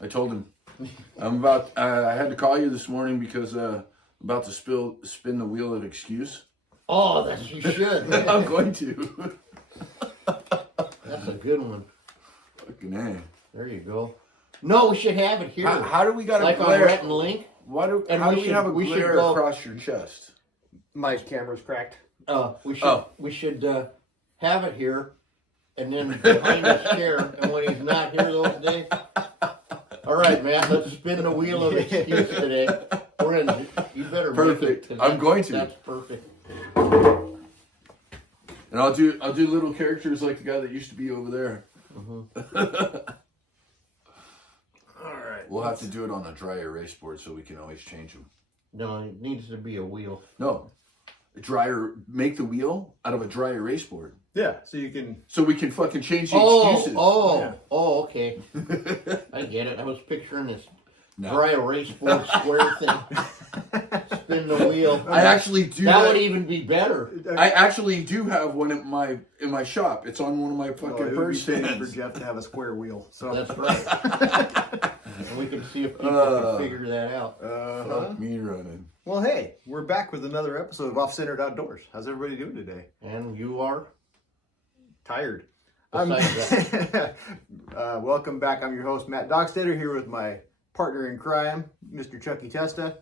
I told him. I had to call you this morning because I'm about to spin the wheel of excuse. Oh, you should. I'm going to. That's a good one. Fucking A. There you go. No, we should have it here. How do we got like a glare? on Rhett and Link? How do we have a glare across your chest? My camera's cracked. We should have it here, and then behind his chair. And when he's not here those days, all right, Matt. Let's spin the wheel of excuse today. You better perfect. Make it. I'm going to. That's perfect. And I'll do little characters like the guy that used to be over there. Mm-hmm. All right. We'll have to do it on a dry erase board so we can always change them. No, it needs to be a wheel. No, make the wheel out of a dry erase board. Yeah, so we can fucking change the excuses. Okay. I get it. I was picturing this dry erase board square thing. Spin the wheel. I actually do. That would even be better. I actually do have one in my shop. It's on one of my fucking bird stands. for Jeff to have a square wheel. So that's right. And we can see if people can figure that out. Fuck me running. Well, hey, we're back with another episode of Off-Centered Outdoors. How's everybody doing today? And you are? Tired. Besides Welcome back. I'm your host, Matt Dockstetter, here with my partner in crime, Mr. Chucky Testa.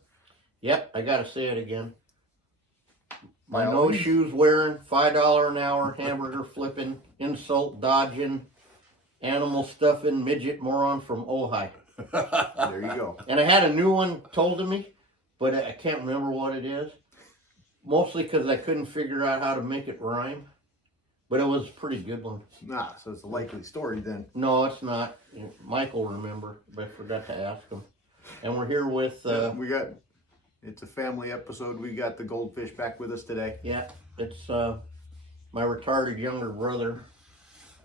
Yep, I gotta say it again. My By no all means. shoes wearing, $5 an hour, hamburger flipping, insult dodging, animal stuffing, midget moron from Ojai. There you go. And I had a new one told to me, but I can't remember what it is. Mostly because I couldn't figure out how to make it rhyme. But it was a pretty good one. So it's a likely story then. No, it's not. Mike will remember, but I forgot to ask him. And we're here with... It's a family episode. We got the Goldfish back with us today. Yeah, it's my retarded younger brother.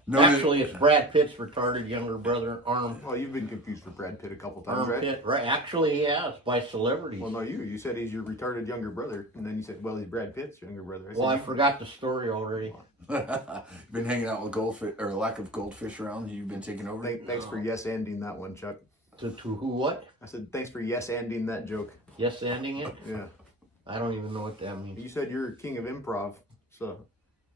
No, Actually, it's Brad Pitt's retarded younger brother, Well, you've been confused for Brad Pitt a couple times, Arm right? Pitt. Right. Actually, he has, by celebrities. Well, no, you said he's your retarded younger brother, and then you said, well, he's Brad Pitt's younger brother. I forgot the story already. Been hanging out with goldfish, or lack of goldfish around. You've been taking over. Thanks for yes-anding that one, Chuck. To who what? I said, thanks for yes-anding that joke. Yes, ending it? Yeah. I don't even know what that means. You said you're king of improv, so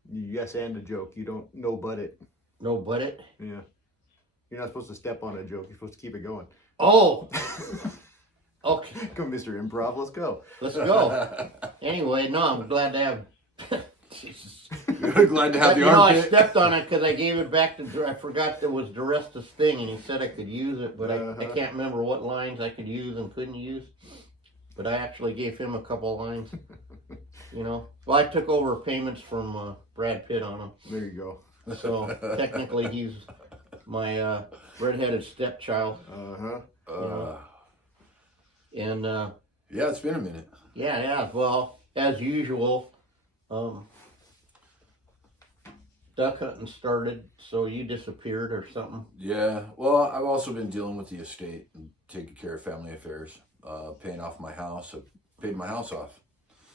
you yes-and a joke. You don't no but it. No, but it? Yeah. You're not supposed to step on a joke. You're supposed to keep it going. Oh! Okay, Come, Mr. Improv, let's go. let's go. Anyway, no, I'm glad to have... Jesus. Glad to have But, the I armpit. stepped on it because I gave it back to... I forgot there was DeResta's thing, and he said I could use it, but I can't remember what lines I could use and couldn't use. But I actually gave him a couple lines, Well, I took over payments from Brad Pitt on him. There you go. So, technically, he's my redheaded stepchild. And, Yeah, it's been a minute. yeah, well, as usual, duck hunting started, so you disappeared or something. Yeah, well, I've also been dealing with the estate and taking care of family affairs, paying off my house. I paid my house off.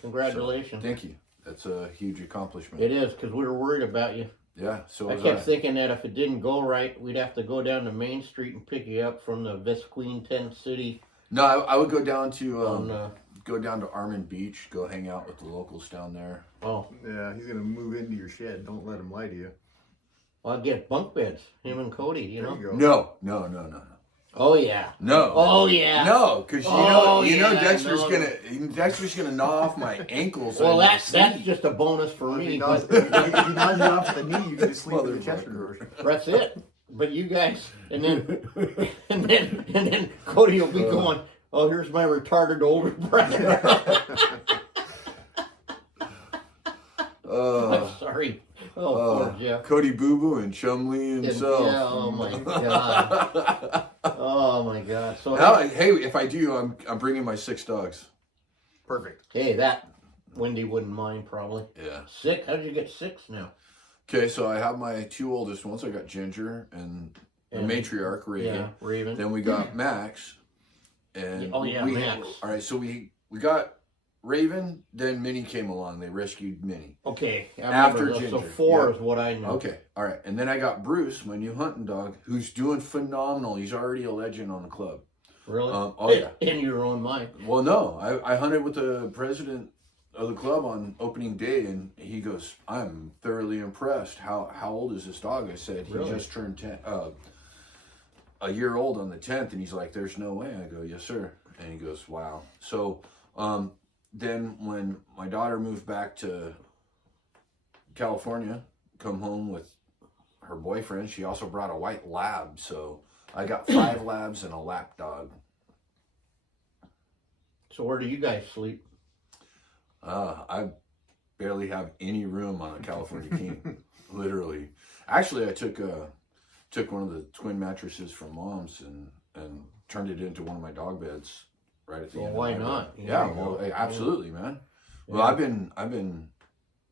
Congratulations. So, thank you. That's a huge accomplishment. It is, because we were worried about you. Yeah, so I was kept thinking that if it didn't go right, we'd have to go down to Main Street and pick you up from the Visqueen Tent City. No, I would go down to Armand Beach, go hang out with the locals down there. Oh, Yeah, he's going to move into your shed. Don't let him lie to you. I'll get bunk beds, him and Cody, There you go. No. Oh, yeah. No. Oh, yeah. No, because you know Dexter's no. Dexter's gonna gnaw off my ankles. Well, on that's just a bonus for If me. he knows But you off at the knee, you can just sleep in the chest drawers. that's it. But you guys, and then Cody will be going, oh, here's my retarded older brother. I'm sorry. Oh, poor Jeff. Cody Boo Boo and Chumley himself. Yeah, oh my God. Oh my God. So Hey, if I do, I'm bringing my 6 dogs. Perfect. hey, that Wendy wouldn't mind probably. Yeah. 6? How did you get 6 now? Okay, so I have my 2 oldest ones. I got Ginger and the matriarch Raven. Yeah, Raven. Then we got Max. And Oh, yeah, Max. All right, so we got Raven, then Minnie came along. They rescued Minnie. Okay. After So Ginger. 4 is what I know. Okay, all right. And then I got Bruce, my new hunting dog, who's doing phenomenal. He's already a legend on the club. Really? Oh, yeah. In your own mind. Well, no. I hunted with the president of the club on opening day, and he goes, I'm thoroughly impressed. How old is this dog? I said, he Really? just turned 10, a year old on the 10th. And he's like, there's no way. I go, yes, sir. And he goes, wow. So then when my daughter moved back to California, come home with her boyfriend, she also brought a white lab. So I got 5 labs and a lap dog. So where do you guys sleep? I barely have any room on a California king, literally. Actually, I took one of the twin mattresses from Mom's and turned it into one of my dog beds right at the end. Why of my not? bed. Yeah, well, hey, absolutely, man. Yeah. Well, I've been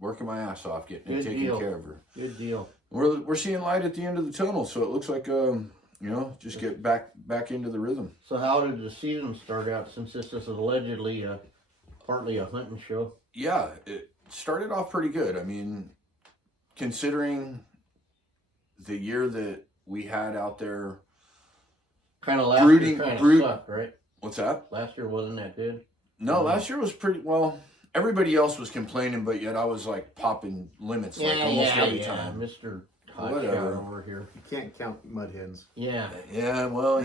working my ass off getting taking care of her. Good deal. We're seeing light at the end of the tunnel, so it looks like just get back into the rhythm. So how did the season start out, since this is allegedly partly a hunting show? Yeah, it started off pretty good. I mean, considering the year that we had out there. Kind of last year kind of sucked, right? What's that? Last year wasn't that good? No, last year was pretty, well, everybody else was complaining, but yet I was like popping limits almost every time. Mr. Hot Shot over here. You can't count mud hens. Yeah. Yeah, well,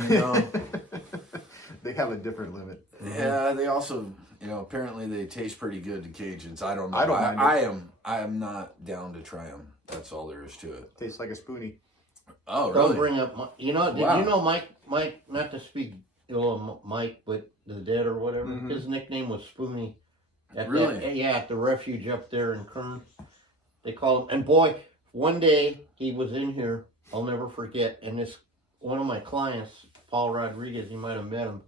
They have a different limit. Yeah, they also, apparently they taste pretty good to Cajuns. I don't know. I don't mind I am not down to try them. That's all there is to it. Tastes like a Spoonie. Oh, really? Don't bring up, did you know Mike, not to speak ill of Mike, but the dead or whatever, his nickname was Spoonie. Really? At the refuge up there in Kern. They call him, and boy, one day he was in here, I'll never forget, and one of my clients, Paul Rodriguez, you might have met him,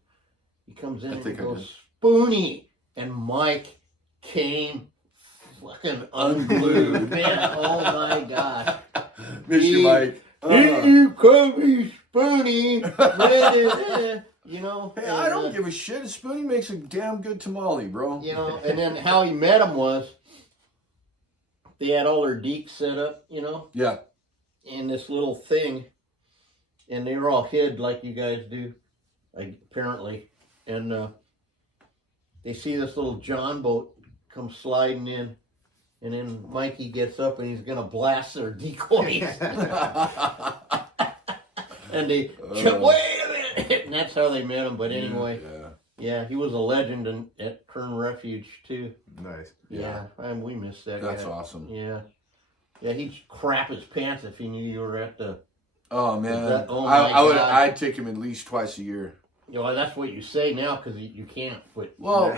he comes in and he goes, Spoonie, and Mike came fucking unglued, man, oh my God. Mr. Mike. Here you come, you Spoonie. Hey, I don't give a shit. Spoonie makes a damn good tamale, bro. And then how he met him was, they had all their deeks set up, Yeah. in this little thing, and they were all hid like you guys do, apparently. And they see this little John boat come sliding in, and then Mikey gets up and he's gonna blast their decoys. And they jump, wait a minute, and that's how they met him. But anyway, yeah, he was a legend at Kern Refuge too. Nice. Yeah, and we missed that guy. That's awesome. Yeah, he'd crap his pants if he knew you were at the. Oh man, God. I'd take him at least twice a year. That's what you say now because you can't. But well,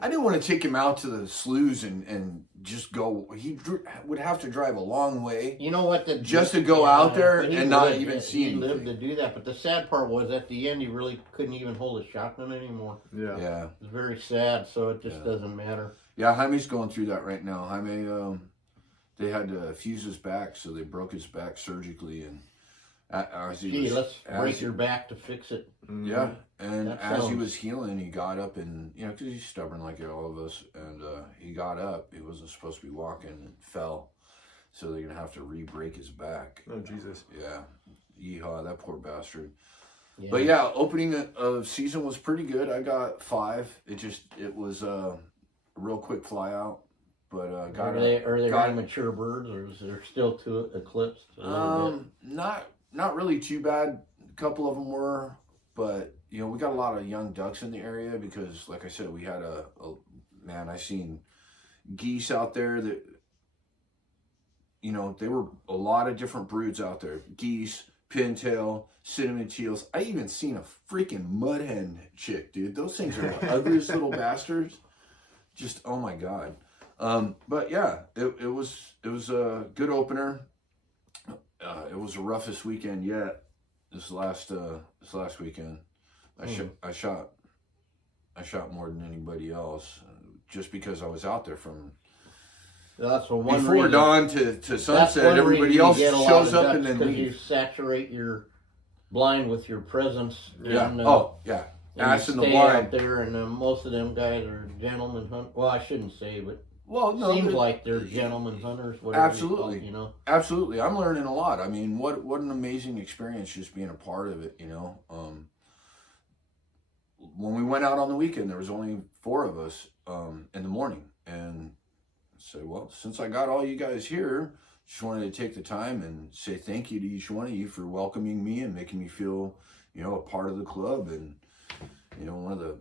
I didn't want to take him out to the sloughs and just go. He would have to drive a long way. You know what? Just to go out there and not even see anything. He lived anything. to do that. But the sad part was at the end he really couldn't even hold a shotgun anymore. Yeah. It was very sad. So it just doesn't matter. Yeah, Jaime's going through that right now. Jaime, they had to fuse his back, so they broke his back surgically, and let's break your back to fix it. Yeah, and as he was healing, he got up and, because he's stubborn like all of us, and he got up. He wasn't supposed to be walking and fell, so they're going to have to re-break his back. Oh, Jesus. Yeah, yeehaw, that poor bastard. Yeah. But yeah, opening of season was pretty good. I got 5. It was a real quick fly out. But are they mature birds, or is there still to eclipsed? Not really too bad. A couple of them were, but we got a lot of young ducks in the area because, like I said, we had I seen geese out there that, there were a lot of different broods out there. Geese, pintail, cinnamon teals. I even seen a freaking mud hen chick, dude. Those things are the ugliest little bastards. Just, oh my God. But yeah, it was a good opener. It was the roughest weekend yet. This last weekend, I shot more than anybody else, just because I was out there from before dawn to sunset. Everybody else shows up, and then you saturate your blind with your presence. Yeah. And, Yeah. ass in the stay blind. out there, and most of them guys are gentlemen hunters. Well, I shouldn't say, but Well, no, seems like they're gentlemen hunters. Whatever absolutely, you know. Absolutely. I'm learning a lot. I mean, what an amazing experience just being a part of it. When we went out on the weekend, there was only 4 of us in the morning, and say, well, since I got all you guys here, just wanted to take the time and say thank you to each one of you for welcoming me and making me feel, a part of the club. And one of the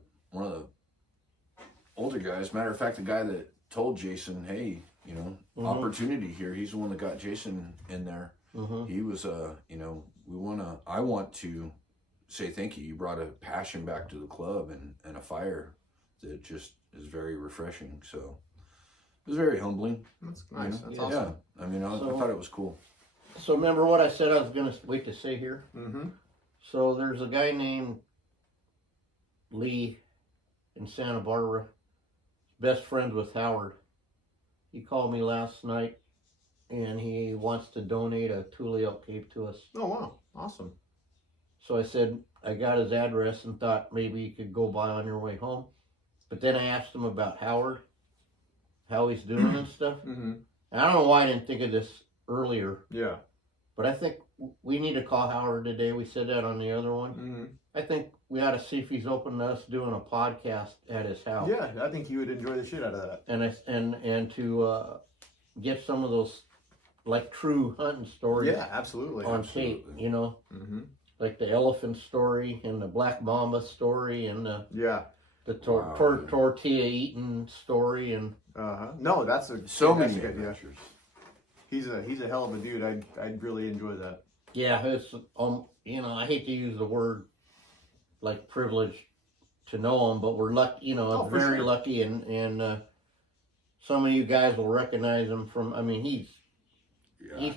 older guys, matter of fact, the guy that told Jason, hey, opportunity here, he's the one that got Jason in there. He was I want to say thank you. You brought a passion back to the club and a fire that just is very refreshing. So it was very humbling. That's nice. That's Yeah. awesome. I mean, I thought it was cool. So remember what I said I was going to wait to say here? Mm-hmm. So there's a guy named Lee in Santa Barbara, best friends with Howard. He called me last night, and he wants to donate a Thule elk cape to us. Oh, wow. Awesome. So I said, I got his address and thought maybe you could go by on your way home. But then I asked him about Howard, how he's doing and stuff. Mm-hmm. And I don't know why I didn't think of this earlier, Yeah. but I think we need to call Howard today. We said that on the other one. Mm-hmm. I think we ought to see if he's open to us doing a podcast at his house. Yeah, I think he would enjoy the shit out of that. And to get some of those like true hunting stories Yeah, absolutely. on tape, Mm-hmm. like the elephant story and the black mamba story and the Yeah. tortilla eating story and No, that's a So many fantastic idea. adventures. He's a hell of a dude. I'd really enjoy that. yeah, it's I hate to use the word like privilege to know him, but we're lucky, Oh, for very sure. lucky, and some of you guys will recognize him from. I mean, he's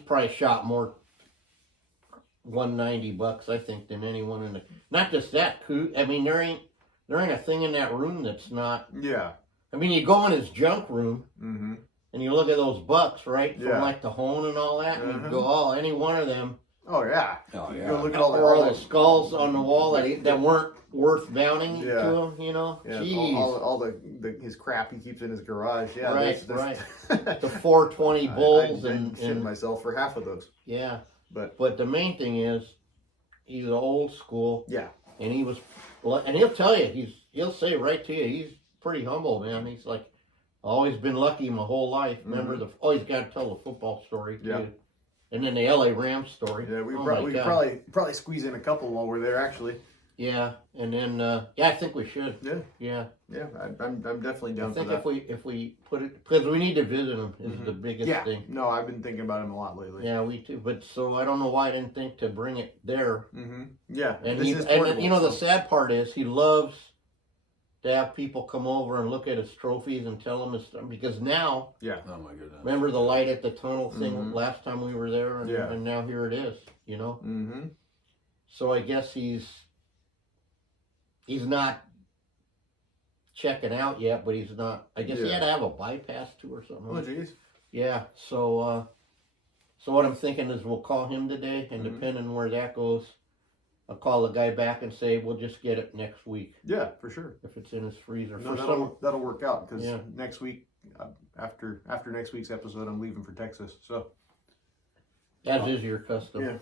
probably shot more 190 bucks, I think, than anyone in the. Not just that, I mean, there ain't a thing in that room that's not. Yeah. I mean, you go in his junk room Mm-hmm. and you look at those bucks, right, from Yeah. like the hone and all that, and you Uh-huh. go, oh, any one of them. Oh yeah. Oh, You yeah. go look at all the Or all the skulls on the wall that weren't worth bounting Yeah. to him, Yeah, Jeez. all the his crap he keeps in his garage. Yeah, Right, right. The 420 bulls I'd shit and myself for half of those. yeah. But the main thing is he's old school, yeah, and he'll tell you, he'll say right to you, he's pretty humble, man. He's like, always been lucky my whole life. Remember he's got to tell the football story too. Yeah. And then the LA Rams story. yeah, we Oh could my God. probably squeeze in a couple while we're there. Actually, Yeah, and then I think we should. yeah, I'm definitely down I think for that. if we put it, because we need to visit him is the biggest Yeah, thing. no, I've been thinking about him a lot lately. Yeah, we too. But so I don't know why I didn't think to bring it there. Mm-hmm. Yeah, And this is and portable, the so- sad part is he loves to have people come over and look at his trophies and tell him his because now Yeah, Oh my goodness. remember the light at the tunnel thing Mhm. last time we were there and, Yeah. and now here it is. mm-hmm. So I guess he's not checking out yet, but he's not. I guess he Yeah. had to have a bypass too or something. Oh jeez. Yeah, so what I'm thinking is we'll call him today, and Mhm. depending where that goes, I'll call the guy back and say we'll just get it next week Yeah, for sure. if it's in his freezer. No, For some, that'll work out because Yeah. next week, after next week's episode, I'm leaving for Texas. So as is your custom. Yeah.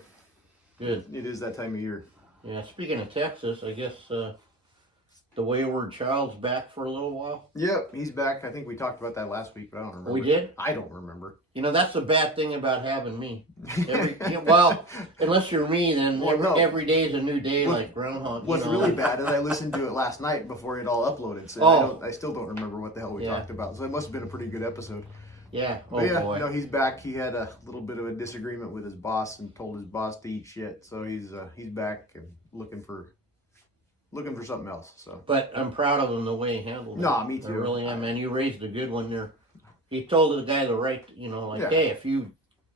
Good. it is that time of year. Yeah. Speaking of Texas, I guess the wayward child's back for a little while. Yep, he's back. I think we talked about that last week, but I don't remember. We did. I don't remember. That's the bad thing about having me. Well, unless you're me, then Well, no. every day is a new day, What- like Groundhog. What's really bad is I listened to it last night before it all uploaded, so I still don't remember what the hell we Yeah. talked about. So it must have been a pretty good episode. Yeah. Oh But yeah, boy. no, he's back. He had a little bit of a disagreement with his boss and told his boss to eat shit. So he's back and looking for something else. So But I'm proud of him the way he handled it. No, me I too. really am, man. You raised a good one there. He told the guy the right, Yeah. hey, if you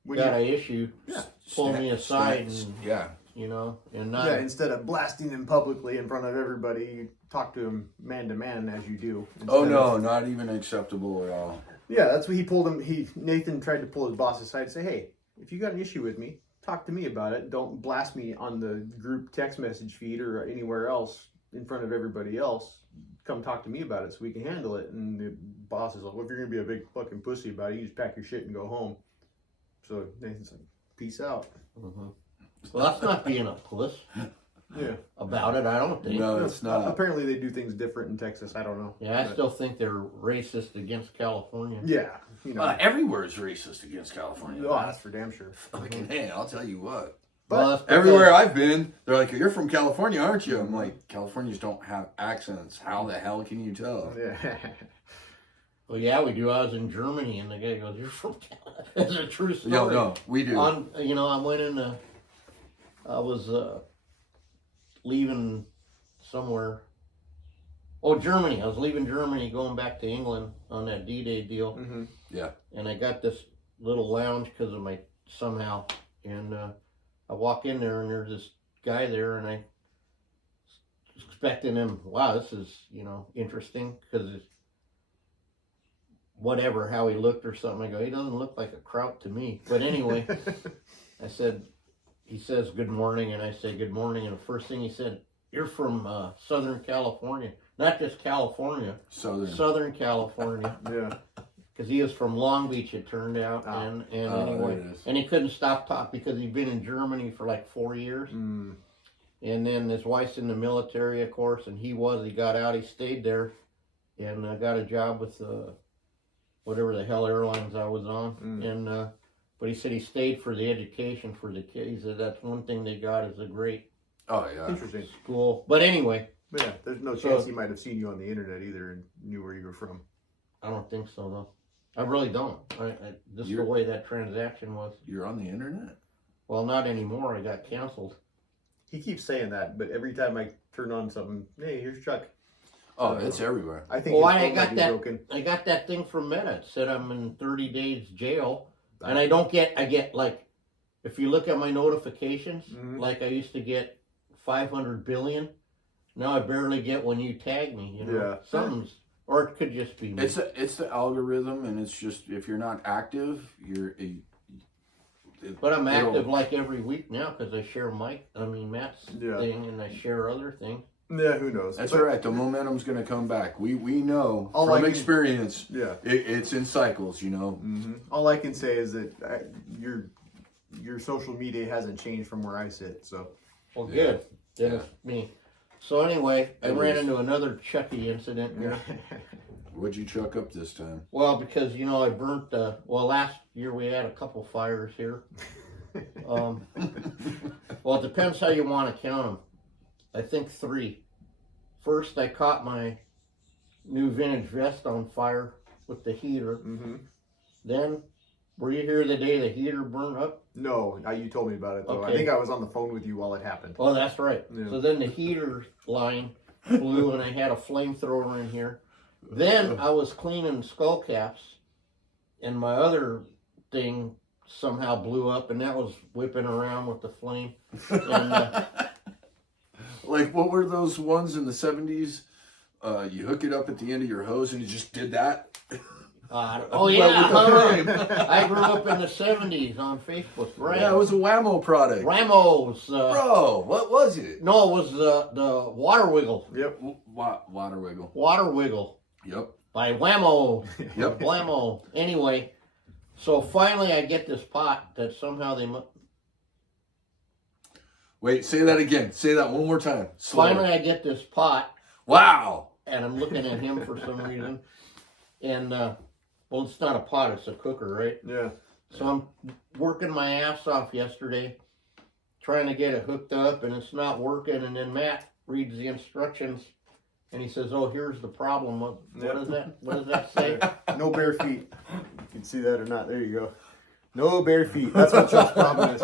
when got you- an issue, Yeah. pull me aside and, Yeah. and not. yeah, instead of blasting him publicly in front of everybody, you talk to him man to man as you do. Oh Instead no, of- not even acceptable at all. Yeah, that's what he pulled him. Nathan tried to pull his boss aside and say, "Hey, if you got an issue with me, talk to me about it. Don't blast me on the group text message feed or anywhere else in front of everybody else. Come talk to me about it so we can handle it. And the boss is like, well, if you're going to be a big fucking pussy about it, you just pack your shit and go home. So Nathan's like, peace out. Mm-hmm. Well, that's not being a puss. Yeah. About it, I don't think. No, it's not. Apparently they do things different in Texas. I don't know. Yeah, I still think they're racist against California. Yeah. You know. Everywhere is racist against California. Oh, that's for damn sure. Fucking hey, I'll tell you what. But Everywhere I've been, they're like, "You're from California, aren't you?" I'm like, "Californians don't have accents. How the hell can you tell?" Yeah. Well, yeah, we do. I was in Germany, and the guy goes, "You're from California." It's a true story. No, we do. I went in. I was leaving somewhere. Oh, Germany. I was leaving Germany, going back to England on that D-Day deal. Mm-hmm. Yeah. And I got this little lounge because of my somehow, and I walk in there, and there's this guy there, and I expecting him. Wow, this is interesting because whatever how he looked or something. I go, he doesn't look like a kraut to me. But anyway, I said. He says good morning, and I say good morning, and the first thing he said, "You're from Southern California, not just California, Southern California." Yeah. Because he is from Long Beach, it turned out, and anyway, and he couldn't stop talking because he'd been in Germany for like 4 years, and then his wife's in the military, of course, and he got out, he stayed there, and got a job with whatever the hell airlines I was on, and. But he said he stayed for the education for the kids. He said that's one thing they got is a great Interesting school. But anyway. Yeah, there's no chance he might have seen you on the internet either and knew where you were from. I don't think so, though. I really don't. This is the way that transaction was. You're on the internet? Well, not anymore. I got canceled. He keeps saying that, but every time I turn on something, hey, here's Chuck. Oh, it's everywhere. I think I got that thing from Meta. It said I'm in 30 days jail. And I get like, if you look at my notifications, like I used to get 500 billion. Now I barely get when you tag me, Yeah. Something's, or it could just be me. It's the algorithm, and it's just, if you're not active, But I'm active like every week now because I share Matt's thing, and I share other things. Yeah, who knows? That's all right. The momentum's going to come back. We know from experience. Yeah, it's in cycles. Mm-hmm. All I can say is that your social media hasn't changed from where I sit. So, well, good. Then it's me. So anyway, I ran into another Chucky incident here. What'd you chuck up this time? Well, because I burnt. Last year we had a couple fires here. Well, it depends how you want to count them. I think 3. First, I caught my new vintage vest on fire with the heater. Mm-hmm. Then, were you here the day the heater burned up? No, you told me about it though. Okay. I think I was on the phone with you while it happened. Oh, that's right. Yeah. So then the heater line blew, and I had a flamethrower in here. Then I was cleaning skull caps, and my other thing somehow blew up, and that was whipping around with the flame. And, like, what were those ones in the 70s? You hook it up at the end of your hose and you just did that? Oh, yeah. I grew up in the 70s on Facebook. Right? Yeah, it was a Whammo product. Ramos. Bro, what was it? No, it was the Water Wiggle. Yep. Water Wiggle. Water Wiggle. Yep. By Whammo. Yep. Blammo. Anyway, so finally I get this pot that somehow they... Wait, say that again. Say that one more time. Slower. Finally I get this pot. Wow. And I'm looking at him for some reason. And, well, it's not a pot, it's a cooker, right? Yeah. So I'm working my ass off yesterday, trying to get it hooked up, and it's not working. And then Matt reads the instructions, and he says, "Oh, here's the problem." What is that? What does that say? No bare feet. You can see that or not. There you go. No bare feet. That's what Chuck's problem is.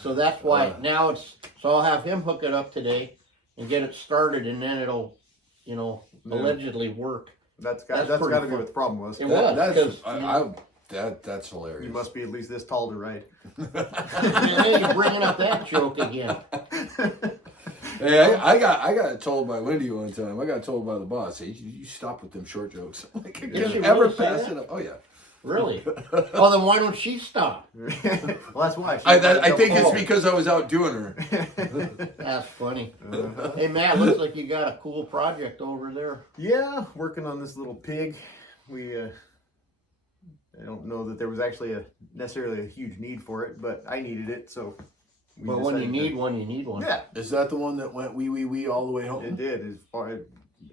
So that's why now it's. So I'll have him hook it up today and get it started, and then it'll, allegedly work. That's got to be what the problem was. It was. That's hilarious. You must be at least this tall to ride. Hey, you're bringing up that joke again. Hey, I got told by Wendy one time. I got told by the boss, "Hey, you stop with them short jokes." Like, Did you ever really say pass that? it up? Oh yeah. Really? Oh, then why don't she stop? Well, that's why. I think it's because I was out doing her. That's funny. Uh-huh. Hey, Matt, looks like you got a cool project over there. Yeah, working on this little pig. I don't know that there was actually necessarily a huge need for it, but I needed it, so. But when you need one, you need one. Yeah, Is that the one that went wee all the way home? it did. As far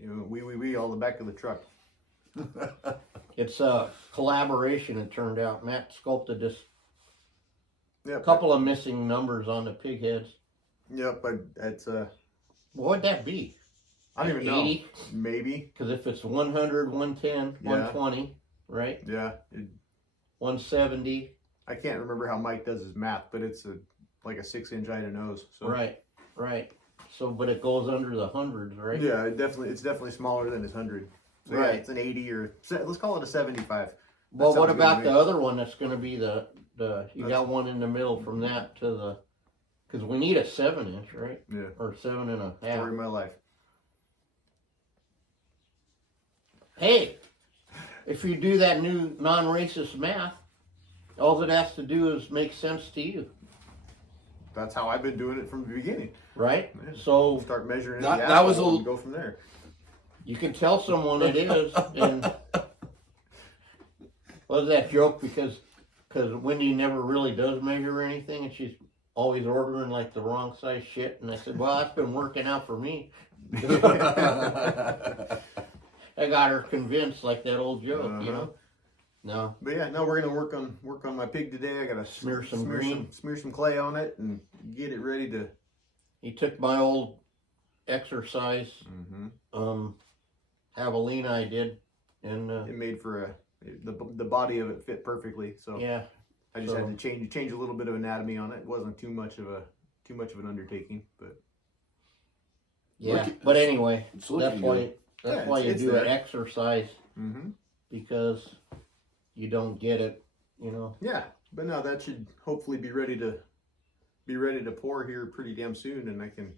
wee all the back of the truck. It's a collaboration, it turned out. Matt sculpted this. Yep. Couple of missing numbers on the pig heads. Yep, it's What would that be? I don't even know. 80? Maybe. Because if it's 100, 110, Yeah. 120, right? Yeah. 170. I can't remember how Mike does his math, but it's like a 6-inch Ida nose. So. Right. So, but it goes under the hundreds, right? Yeah, it's definitely smaller than his 100. So Right. yeah, it's an 80 or let's call it a 75. Well, what sounds good about to the me. other one that's going to be the you got one in the middle from that to the, because we need a 7-inch, right? Yeah. Or 7.5. Story of my life. Hey, if you do that new non-racist math, all it has to do is make sense to you, That's how I've been doing it from the beginning. right? Yeah. So Start measuring That- the that was asphalt a- and go from there. you can tell someone it is, and was that joke because Wendy never really does measure anything, and she's always ordering like the wrong size shit, and I said, well, that's been working out for me. I got her convinced, like that old joke, you know. No, But yeah, no, we're gonna work on my pig today. I gotta Smear some smear some clay on it and get it ready to. he took my old exercise Mm-hmm. javelina I did, and It made for the body of it fit perfectly. So yeah, I just so- had to change a little bit of anatomy on it. It wasn't too much of an undertaking, but yeah. But anyway, It's that's looking why good. Yeah, you it's do there. an exercise, mm-hmm. because you don't get it, you know. Yeah, but no, that should hopefully be ready to pour here pretty damn soon, and I can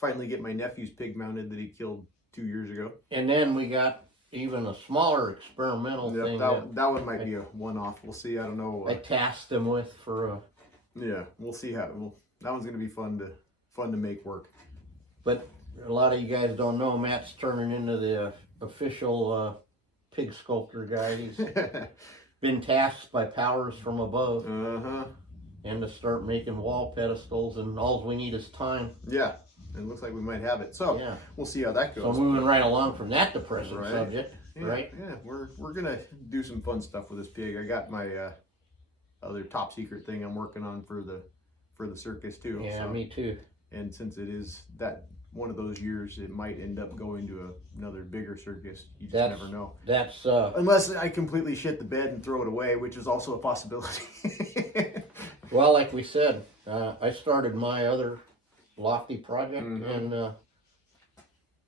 finally get my nephew's pig mounted that he killed 2 years ago. And then we got even a smaller experimental Yep, thing that one might be a one-off. We'll see. I don't know. I tasked him with for a. Yeah, we'll see how. That one's gonna be fun to make work. But a lot of you guys don't know, Matt's turning into the official pig sculptor guy. He's been tasked by powers from above, and to start making wall pedestals, and all we need is time. Yeah, it looks like we might have it. So Yeah. we'll see how that So goes. moving right along from that depressing Right. subject, Yeah, right? Yeah, we're gonna do some fun stuff with this pig. I got my other top secret thing I'm working on for the circus too. Yeah, so. me too. And since it is that one of those years, it might end up going to another bigger circus. You just That's- never know. That's Unless I completely shit the bed and throw it away, which is also a possibility. well, like we said, I started my other lofty project, Mhm. and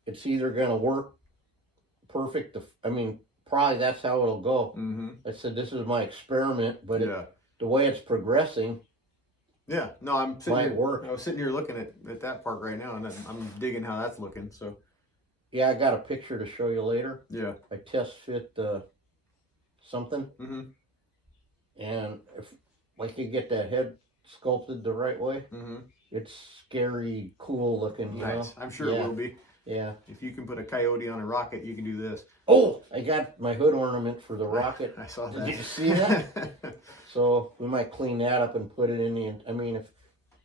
it's either gonna work perfect. Probably that's how it'll go. Mm-hmm. I said this is my experiment, but Yeah. the way it's progressing, Yeah. No, I'm sitting might here. work. I was sitting here looking at that part right now, and I'm digging how that's looking. So Yeah, I got a picture to show you later. yeah. I test fit something, Mm-hmm. and if I could get that head sculpted the right way, Mm-hmm. it's scary, cool looking. You Nice. know? I'm sure Yeah. it will be. Yeah. If you can put a coyote on a rocket, you can do this. Oh, I got my hood ornament for the rocket. I saw Did that. you see that? So we might clean that up and put it in the. I mean,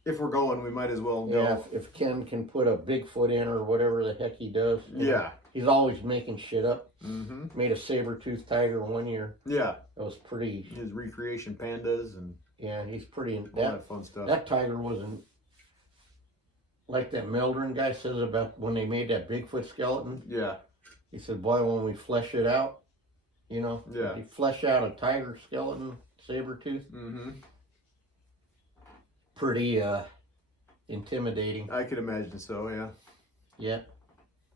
If we're going, we might as well go. yeah, if Ken can put a Bigfoot in or whatever the heck he does. you know. Yeah. He's always making shit up. Mm-hmm. Made a saber-toothed tiger one year. Yeah. That was pretty. His recreation pandas and Yeah, he's pretty. all That that fun stuff. that tiger wasn't like that Meldrin guy says about when they made that Bigfoot skeleton. Yeah. He said, "Boy, when we flesh it out, you know, Yeah. you flesh out a tiger skeleton, saber-tooth, Mm-hmm. pretty intimidating." I could imagine so. Yeah. Yeah.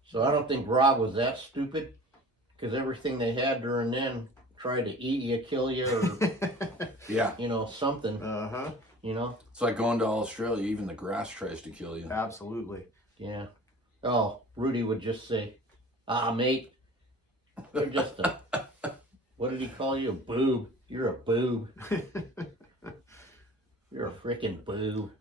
So I don't think Rob was that stupid, because everything they had during then tried to eat you, kill you, or Yeah. you know, something. Uh-huh. You know. It's like going to Australia. Even the grass tries to kill you. Absolutely. Yeah. Oh, Rudy would just say, "Ah, mate, you're just a what did he call you? A boob." You're a boob. You're a freaking boob.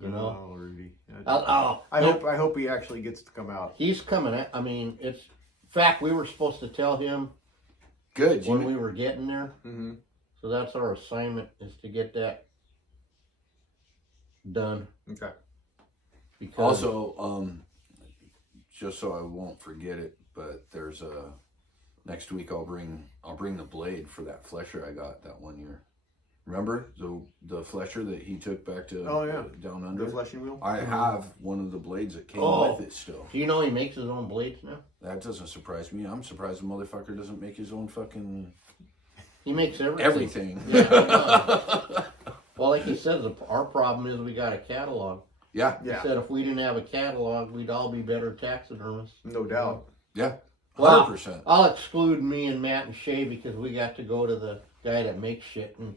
You know? Oh, Rudy. I hope he actually gets to come out. He's coming out. I mean, in fact, we were supposed to tell him Good. when we were getting there. Mm-hmm. So that's our assignment, is to get that done. Okay. Because Also, just so I won't forget it, but there's next week I'll bring the blade for that flesher I got that one year. Remember the flesher that he took back to down under? The fleshing wheel? I have one of the blades that came with it still. Do you know he makes his own blades now? That doesn't surprise me. I'm surprised the motherfucker doesn't make his own fucking He makes everything. everything. Yeah. Well, like he says, our problem is we got a catalog. Yeah. He said if we didn't have a catalog, we'd all be better taxidermists. No doubt. Yeah. 100%. Well, I'll exclude me and Matt and Shay because we got to go to the guy that makes shit and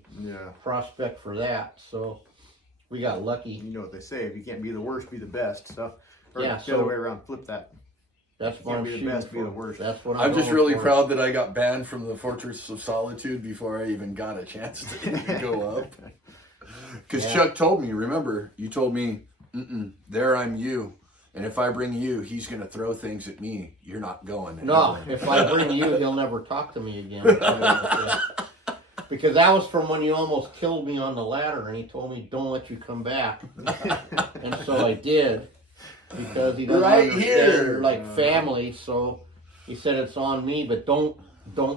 prospect for that. So we got lucky. You know what they say, if you can't be the worst, be the best. So, or Yeah, the other way around, flip that. That's what I'm be the shooting best, be for. the worst. That's what I'm just going really for. proud that I got banned from the Fortress of Solitude before I even got a chance to go up. Because Chuck told me, remember, you told me, there I'm you. And if I bring you, he's going to throw things at me. You're not going. No, if I bring you, he'll never talk to me again. Because that was from when you almost killed me on the ladder, and he told me, don't let you come back. And so I did, because he doesn't understand you're like family. So he said it's on me, but don't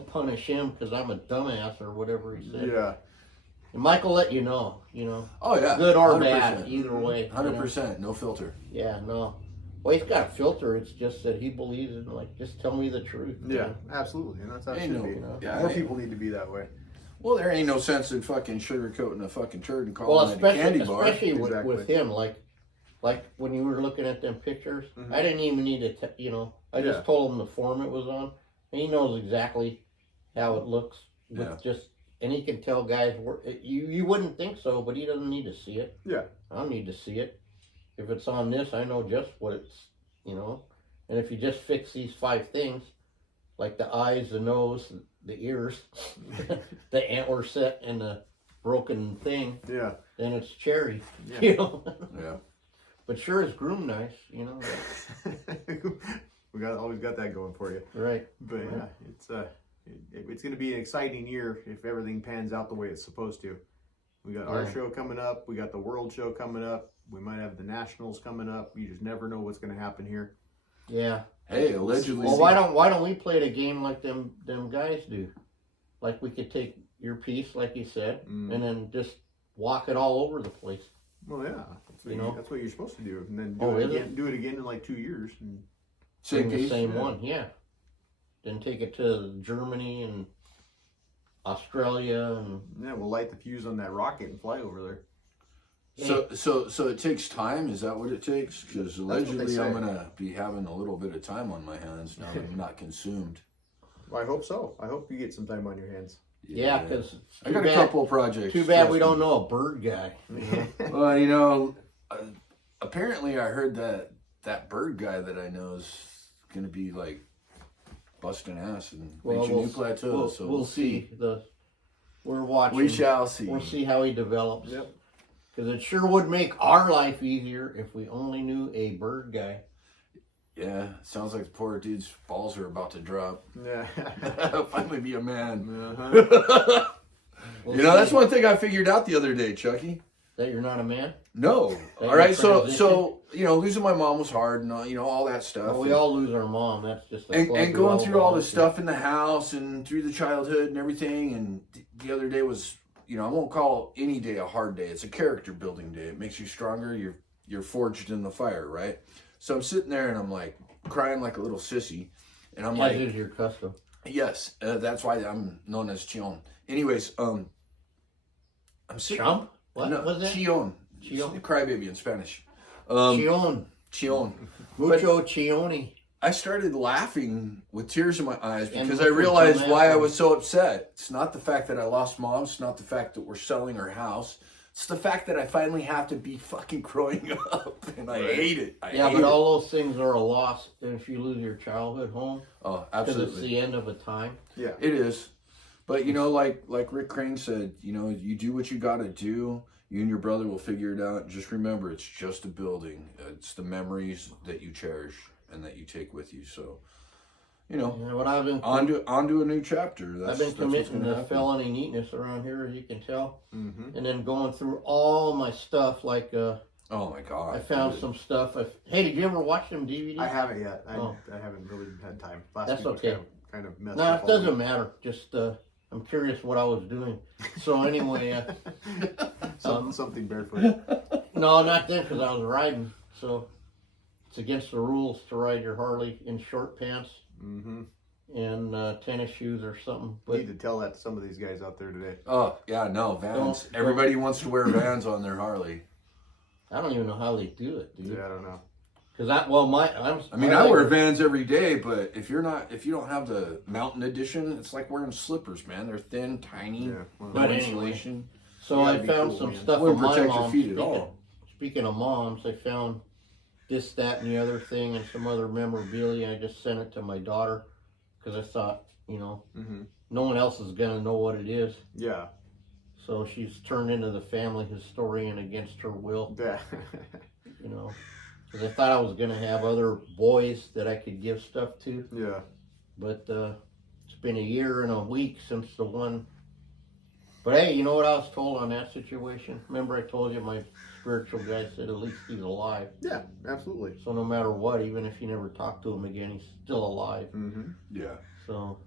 punish him because I'm a dumbass or whatever he said. Yeah. And Michael let you know. Oh, yeah. Good or 100%. bad, either way. 100%. No filter. Yeah, no. Well, he's got a filter. It's just that he believes in, like, just tell me the truth. Yeah, absolutely. And that's how it Ain't should no- be. yeah, More ain't- people need to be that way. Well, there ain't no sense in fucking sugarcoating a fucking turd and calling it a especially candy bar. especially Exactly. with him, like when you were looking at them pictures, I didn't even need to, I just told him the form it was on, and he knows exactly how it looks with and he can tell guys you wouldn't think so, but he doesn't need to see it. Yeah. I don't need to see it. If it's on this, I know just what it's, and if you just fix these 5 things, like the eyes, the nose, the ears, the antler set, and the broken thing, Yeah. then it's cherry, Yeah. Yeah. But sure is groom nice, We always got that going for you. Right. But yeah, it's going to be an exciting year if everything pans out the way it's supposed to. We got our show coming up. We got the World Show coming up. We might have the Nationals coming up. You just never know what's going to happen here. Yeah. Hey, allegedly. Well, why don't we play the game like them guys do? Like we could take your piece, like you said, and then just walk it all over the place. Well, yeah, that's what you're supposed to do, and then do it again in like 2 years. And Same the piece? same one, yeah. Then take it to Germany and Australia and we'll light the fuse on that rocket and fly over there. So it takes time? Is that what it takes? Because allegedly I'm say. going to be having a little bit of time on my hands now that I'm not consumed. Well, I hope so. I hope you get some time on your hands. yeah, because I got a couple of projects. Too bad we trust don't me. know a bird guy. Well, apparently I heard that bird guy that I know is going to be like busting ass and reaching new plateaus. So we'll see. We're watching. We shall see. We'll see how he develops. Yep. Because it sure would make our life easier if we only knew a bird guy. Yeah, sounds like the poor dude's balls are about to drop. Yeah. Finally be a man. Uh-huh. That's one thing I figured out the other day, Chucky. That you're not a man? No. That All right, you're so losing my mom was hard and all that stuff. Well, we all lose our mom. That's just and going through all the stuff in the house and through the childhood and everything. And the other day was, I won't call any day a hard day. It's a character building day. It makes you stronger. You're forged in the fire, right? So I'm sitting there and I'm like crying like a little sissy, and I'm As like, is your custom. yes, that's why I'm known as Chion. Anyways, I'm sitting. Chump? What No, was that? Chion. Chion? Crybaby in Spanish. Chion. Chion. Mucho Chioni. I started laughing with tears in my eyes And because look I what realized dumbass why I was. was so upset. It's not the fact that I lost mom. It's not the fact that we're selling our house. It's the fact that I finally have to be fucking growing up, and I hate it. I Yeah, hate but it. all those things are a loss if you lose your childhood home. Oh, Because it's absolutely. the end of a time. Yeah. It is. But you know, like Rick Crane said, you know, you do what you got to do. You and your brother will figure it out. Just remember, it's just a building. It's the memories that you cherish and that you take with you. So, you know, what I've been on to a new chapter. I've been committing to felony neatness around here, as you can tell, and then going through all my stuff. Like, oh my God, I found some stuff. Hey, did you ever watch them DVDs? I haven't yet. I haven't really had time. That's okay. Kind of messed No, up. it doesn't matter. Just I'm curious what I was doing. So anyway, something barefoot. no, not then, because I was riding. So it's against the rules to ride your Harley in short pants and tennis shoes or something. But Need to tell that to some of these guys out there today. Oh yeah, no Vans. Everybody wants to wear Vans on their Harley. I don't even know how they do it, dude. Yeah, I don't know. Because I wear Vans every day, but if you don't have the mountain edition, it's like wearing slippers, man. They're thin, tiny, no insulation. So I found some stuff Wouldn't on my protect your mom. feet at all. Speaking of moms, I found this, that, and the other thing, and some other memorabilia. I just sent it to my daughter because I thought, you know, no one else is gonna know what it is. Yeah. So she's turned into the family historian against her will. Yeah. You know, because I thought I was gonna have other boys that I could give stuff to. Yeah. But it's been a year and a week since the one. But hey, you know what I was told on that situation? Remember I told you my spiritual guy said at least he's alive. Yeah, absolutely. So no matter what, even if you never talk to him again, he's still alive. Yeah. So,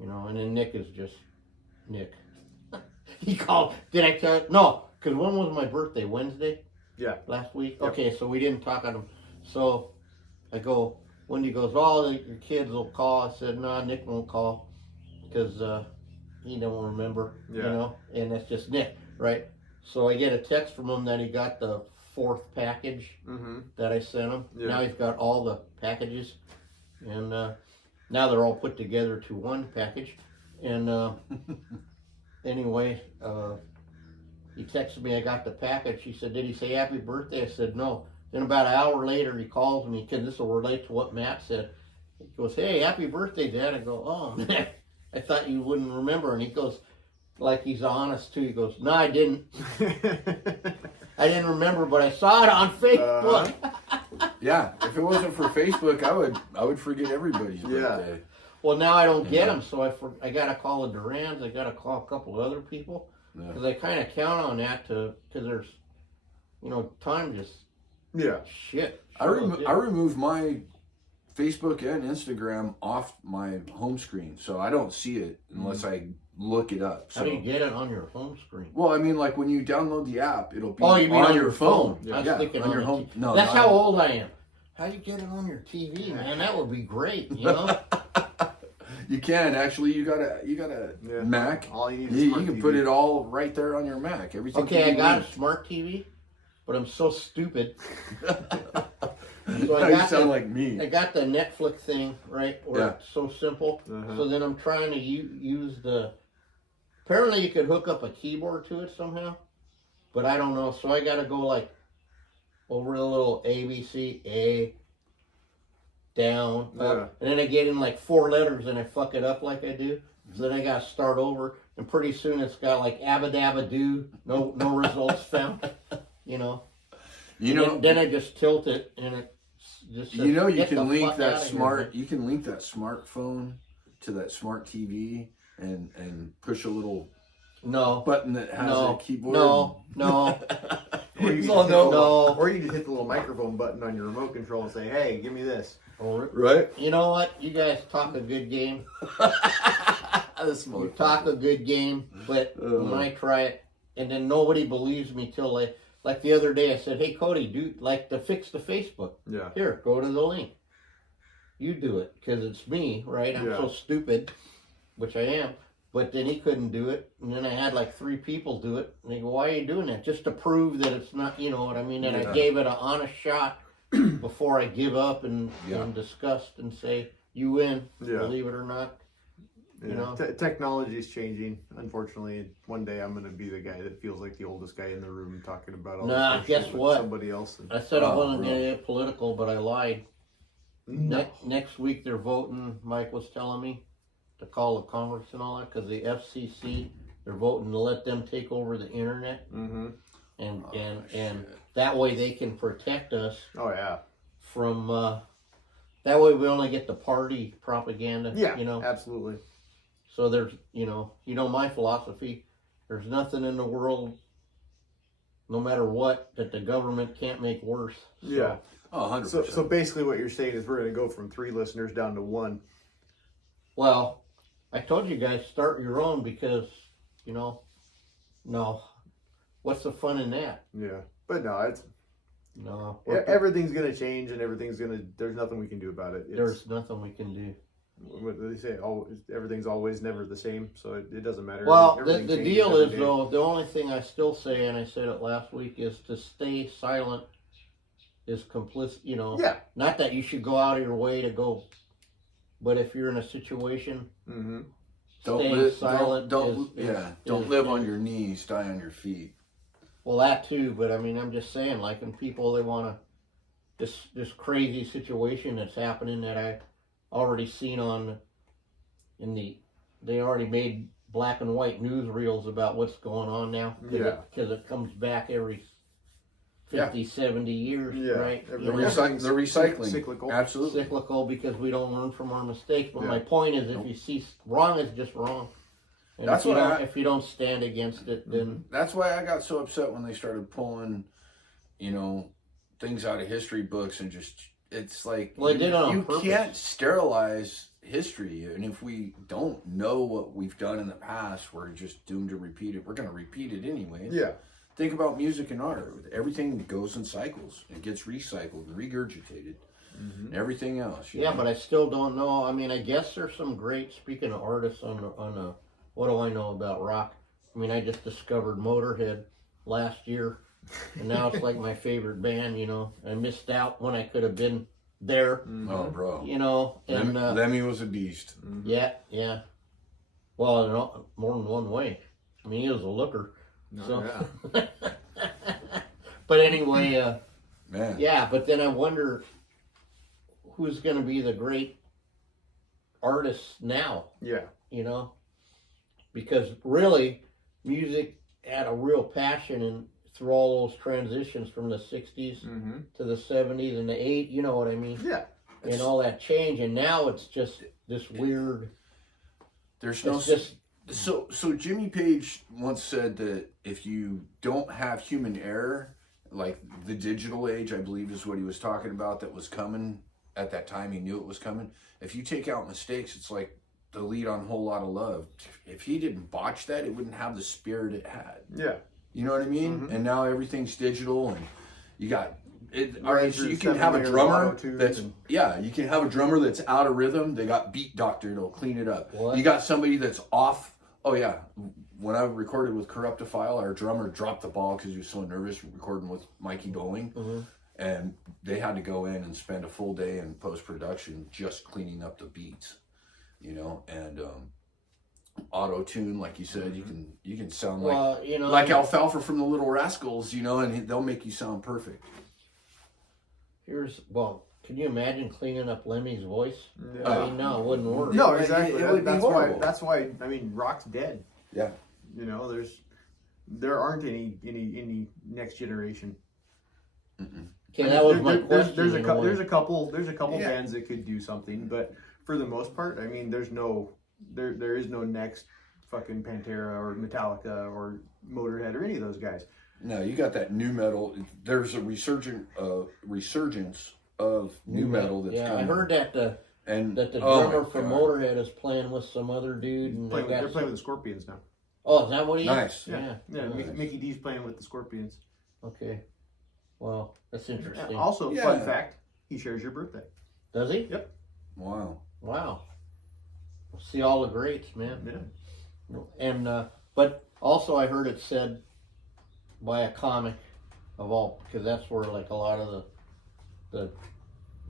you know, and then Nick is just Nick. He called. Did I tell you? No, because when was my birthday? Wednesday? Yeah. Last week? Yep. Okay, so we didn't talk on him. So I go, Wendy goes, oh, your kids will call. I said, no, Nick won't call because he don't remember, you know, and that's just Nick, right? So I get a text from him that he got the 4th package that I sent him. Yeah. Now he's got all the packages, and now they're all put together to one package. And anyway, he texted me, I got the package. He said, did he say happy birthday? I said, no. Then about an hour later, he calls me, because this will relate to what Matt said. He goes, hey, happy birthday, Dad. I go, oh, man, I thought you wouldn't remember. And he goes, like he's honest, too. He goes, no, I didn't. I didn't remember, but I saw it on Facebook. Yeah, if it wasn't for Facebook, I would forget everybody's birthday. Well, now I don't get them, so I got to call the Durans. I got to call a couple other people. Because I kind of count on that because there's, you know, time just shit. I removed my Facebook and Instagram off my home screen, so I don't see it unless I look it up. So. How do you get it on your home screen? Well, I mean, like when you download the app, it'll be you mean on your phone. I was thinking on your home. No, that's how old I am. How do you get it on your TV, man? That would be great, you know. You can actually. You got a Mac. All you need is you can put it all right there on your Mac. Everything. Okay, I got a smart TV, but I'm so stupid. So you sound like me. I got the Netflix thing right, where it's so simple. So then I'm trying to use the. Apparently, you could hook up a keyboard to it somehow, but I don't know. So I got to go like over the little ABC A. Down, up, and then I get in like 4 letters and I fuck it up like I do. So then I gotta start over, and pretty soon it's got like abba-dabba-doo, no results found. You know. Then I just tilt it and it just says, you can link that smartphone to that smart TV and push a little button that has a keyboard. No. Or you can hit the little microphone button on your remote control and say, hey, give me this. Right? You know what? You guys talk a good game. You talk a good game, but when I try it, and then nobody believes me till like the other day I said, hey, Cody, do like to fix the Facebook. Yeah. Here, go to the link. You do it, because it's me, right? I'm so stupid, which I am. But then he couldn't do it, and then I had like 3 people do it, and they go, why are you doing that? Just to prove that it's not, you know what I mean? And I gave it an honest shot before I give up and disgust and say, you win, believe it or not. You know? Technology is changing, unfortunately. One day I'm going to be the guy that feels like the oldest guy in the room talking about all this guess shit what? Somebody else. I said I wasn't going to get political, but I lied. No. Next week they're voting, Mike was telling me, to call the Congress and all that, because the FCC, they're voting to let them take over the internet, Mm-hmm. and that way they can protect us Oh yeah. from. That way we only get the party propaganda. Yeah. You know. Absolutely. So there's, my philosophy. There's nothing in the world, no matter what, that the government can't make worse. So, Yeah. Oh, 100%. So basically, what you're saying is we're going to go from 3 listeners down to 1. Well, I told you guys start your own because, no, what's the fun in that? Yeah. But no, it's No, everything's going to change, and there's nothing we can do about it. there's nothing we can do. What do they say? Everything's always never the same, so it doesn't matter. Well, Everything the changes deal every is, day. though, the only thing I still say, and I said it last week, is to stay silent is complicit, Yeah. not that you should go out of your way to go, but if you're in a situation, Mm-hmm. staying silent Don't is- live on your knees, die on your feet. well, that too, but I mean, I'm just saying, like, when people, they want to, this crazy situation that's happening that I already seen they already made black and white newsreels about what's going on now, because it comes back every 50, 70 years, Yeah. right? The The recycling. Cyclical. Absolutely. Cyclical, because we don't learn from our mistakes, but Yeah. my point is, if you see wrong is just wrong. And That's if you don't stand against it, then That's why I got so upset when they started pulling, things out of history books and it's like, Well, they did it on you purpose. can't sterilize history. And if we don't know what we've done in the past, we're just doomed to repeat it. We're going to repeat it anyway. Yeah. Think about music and art. Everything goes in cycles. It gets recycled and regurgitated. Mm-hmm. And everything else. yeah, but I still don't know. I mean, I guess there's some great, speaking of artists what do I know about rock? I mean, I just discovered Motorhead last year, and now it's like my favorite band, I missed out when I could have been there, Oh, bro. and Lemmy was a beast. yeah. Well, more than one way. I mean, he was a looker. So, Yeah. but anyway, Man. yeah. But then I wonder who's going to be the great artists now. Yeah. Because really, music had a real passion and through all those transitions from the 60s Mm-hmm. to the 70s and the 80s, you know what I mean? Yeah. And all that change, and now it's just this weird. There's no. It's just So Jimmy Page once said that if you don't have human error, like the digital age, I believe is what he was talking about, that was coming at that time. He knew it was coming. If you take out mistakes, it's like the lead on Whole Lotta Love. If he didn't botch that, it wouldn't have the spirit it had. Yeah. You know what I mean? Mhm. And now everything's digital, and you got it. All Right, right, so through you can have a 7-layer drummer auto-tunes that's and- you can have a drummer that's out of rhythm. They got Beat Doctor, it'll clean it up. What? You got somebody that's off. Oh yeah, when I recorded with Corruptophile, our drummer dropped the ball because he was so nervous recording with Mikey Bowling, and they had to go in and spend a full day in post production just cleaning up the beats, and auto tune, like you said, you can sound like like Alfalfa from the Little Rascals, and they'll make you sound perfect. Can you imagine cleaning up Lemmy's voice? Yeah. I mean, no, it wouldn't work. No, It exactly. would be that's horrible. why. That's why. I mean, rock's dead. Yeah. There aren't any next generation. Okay, that was my There's question. a couple Yeah. bands that could do something, but for the most part, I mean, there is no next fucking Pantera or Metallica or Motorhead or any of those guys. No, you got that new metal. There's a resurgence of new metal that's yeah, coming. I heard that the oh drummer my from God. Motorhead is playing with some other dude, and They're they got playing with the Scorpions now. Oh, is that what he is? Nice. Yeah. Nice. Mickey D's playing with the Scorpions. Okay. Well, that's interesting. Also, Yeah. fun fact: he shares your birthday. Does he? Yep. Wow. Wow. See all the greats, man. Yeah. And but also I heard it said by a comic of all, because that's where like a lot of the